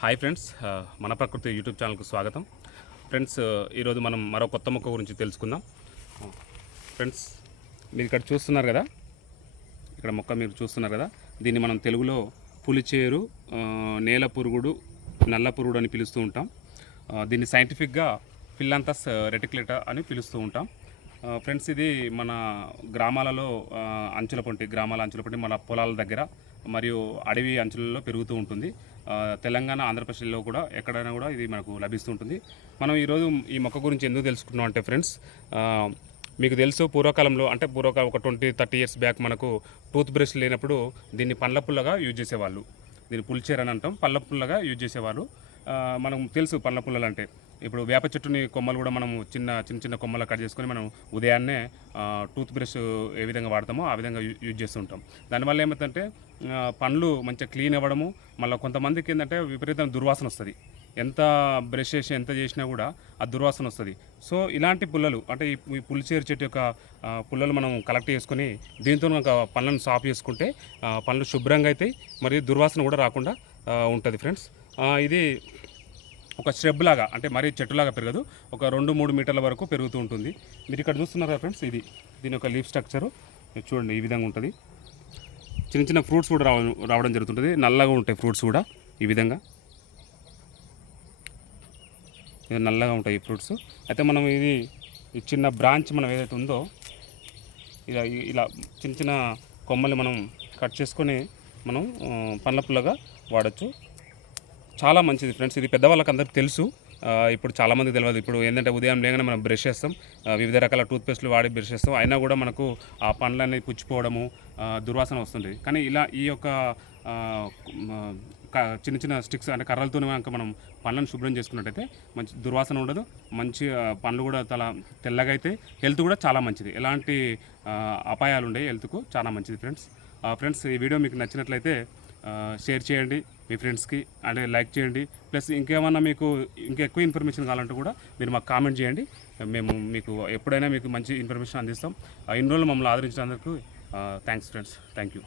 Hi friends, మన ప్రకృతి YouTube ఛానల్కు స్వాగతం. ఫ్రెండ్స్, ఈరోజు మనం మరో కొత్త మొక్క గురించి తెలుసుకుందాం. ఫ్రెండ్స్, మీరు ఇక్కడ చూస్తున్నారు కదా, ఇక్కడ మొక్క మీరు చూస్తున్నారు కదా, దీన్ని మనం తెలుగులో పులిచేరు, నేల పురుగుడు, నల్ల పురుగుడు అని పిలుస్తూ ఉంటాం. దీన్ని సైంటిఫిక్గా ఫిల్లంతస్ రెటిక్యులేటా అని పిలుస్తూ ఉంటాం. ఫ్రెండ్స్, ఇది మన గ్రామాలలో గ్రామాల అంచులపొంటి మన పొలాల దగ్గర మరియు అడవి అంచులలో పెరుగుతూ ఉంటుంది. తెలంగాణ, ఆంధ్రప్రదేశ్లో కూడా ఎక్కడైనా కూడా ఇది మనకు లభిస్తూ ఉంటుంది. మనం ఈరోజు ఈ మొక్క గురించి ఎందుకు తెలుసుకుంటున్నాం అంటే ఫ్రెండ్స్, మీకు తెలుసు పూర్వకాలంలో అంటే ఒక 20-30 ఇయర్స్ బ్యాక్ మనకు టూత్ బ్రష్ లేనప్పుడు దీన్ని పండ్ల పుల్లగా యూజ్ చేసేవాళ్ళు. దీన్ని పులిచేరు అని అంటాం, పండ్ల పుల్లగా యూజ్ చేసేవాళ్ళు. మనం తెలుసు పండ్ల పుల్లలు అంటే ఇప్పుడు వేప చెట్టుని కొమ్మలు కూడా మనం చిన్న చిన్న కొమ్మలు కట్ చేసుకొని మనం ఉదయాన్నే టూత్ బ్రష్ ఏ విధంగా వాడతామో ఆ విధంగా యూజ్ చేస్తుంటాం. దానివల్ల ఏమవుతుందంటే పండ్లు మంచిగా క్లీన్ అవ్వడము, మళ్ళీ కొంతమందికి ఏంటంటే విపరీతమైన దుర్వాసన వస్తుంది. ఎంత బ్రష్ చేసి ఎంత చేసినా కూడా ఆ దుర్వాసన వస్తుంది. సో ఇలాంటి పుల్లలు అంటే ఈ పులిచేరు చెట్టు యొక్క పుల్లలు మనం కలెక్ట్ చేసుకొని దీంతో ఒక పళ్ళను సాఫ్ చేసుకుంటే పళ్ళు శుభ్రంగా అవుతాయి, మరియు దుర్వాసన కూడా రాకుండా ఉంటుంది. ఫ్రెండ్స్, ఇది ఒక స్ట్రెబ్ లాగా అంటే మరీ చెట్టులాగా పెరగదు, ఒక 2-3 మీటర్ల వరకు పెరుగుతూ ఉంటుంది. మీరు ఇక్కడ చూస్తున్నారు కదా ఫ్రెండ్స్, దీని యొక్క లీఫ్ స్ట్రక్చరు చూడండి, ఈ విధంగా ఉంటుంది. చిన్న చిన్న ఫ్రూట్స్ కూడా రావడం జరుగుతుంటుంది, నల్లగా ఉంటాయి ఫ్రూట్స్ కూడా. ఈ విధంగా నల్లగా ఉంటాయి ఈ ఫ్రూట్స్. అయితే మనం ఈ చిన్న బ్రాంచ్ మనం ఏదైతే ఉందో ఇలా చిన్న చిన్న కొమ్మల్ని మనం కట్ చేసుకొని మనం పండ్ల పుల్లగా వాడచ్చు. చాలా మంచిది ఫ్రెండ్స్. ఇది పెద్దవాళ్ళకి అందరికీ తెలుసు, ఇప్పుడు చాలామంది తెలియదు. ఇప్పుడు ఏంటంటే ఉదయం లేగానే మనం బ్రష్ చేస్తాం, వివిధ రకాల టూత్పేస్ట్లు వాడి బ్రష్ చేస్తాం, అయినా కూడా మనకు ఆ పండ్లన్నీ పుచ్చిపోవడము, దుర్వాసన వస్తుంది. కానీ ఈ యొక్క చిన్న చిన్న స్టిక్స్ అంటే కర్రలతోనే కనుక మనం పండ్లను శుభ్రం చేసుకున్నట్టయితే మంచి దుర్వాసన ఉండదు, మంచి పండ్లు కూడా చాలా తెల్లగా అయితే, హెల్త్ కూడా చాలా మంచిది, ఎలాంటి అపాయాలు ఉండవు, హెల్త్కు చాలా మంచిది ఫ్రెండ్స్. ఫ్రెండ్స్, ఈ వీడియో మీకు నచ్చినట్లయితే షేర్ చేయండి మీ ఫ్రెండ్స్కి, అంటే లైక్ చేయండి. ప్లస్ ఇంకేమన్నా మీకు ఇంకా ఎక్కువ ఇన్ఫర్మేషన్ కావాలంటే కూడా మీరు మాకు కామెంట్ చేయండి. మేము మీకు ఎప్పుడైనా మీకు మంచి ఇన్ఫర్మేషన్ అందిస్తాం. ఇన్ని రోజులు మమ్మల్ని ఆదరించినందుకు థ్యాంక్స్ ఫ్రెండ్స్. Thank you.